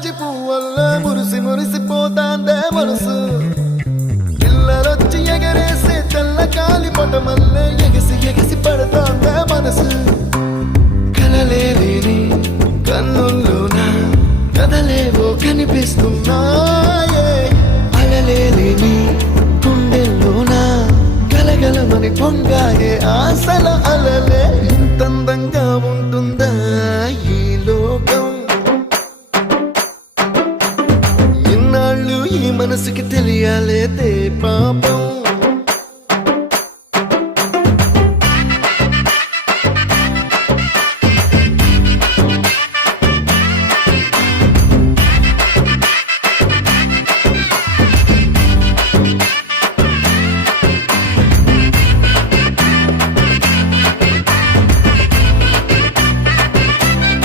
జాజి పువ్వల్ల మురిసి మురిసిపోతాందే మనసు పిల్లలొచ్చి ఎగరేసే తెల్ల కాలి పటమల్లే ఎగిసి ఎగిసి పడతాందే మనసు కలలేని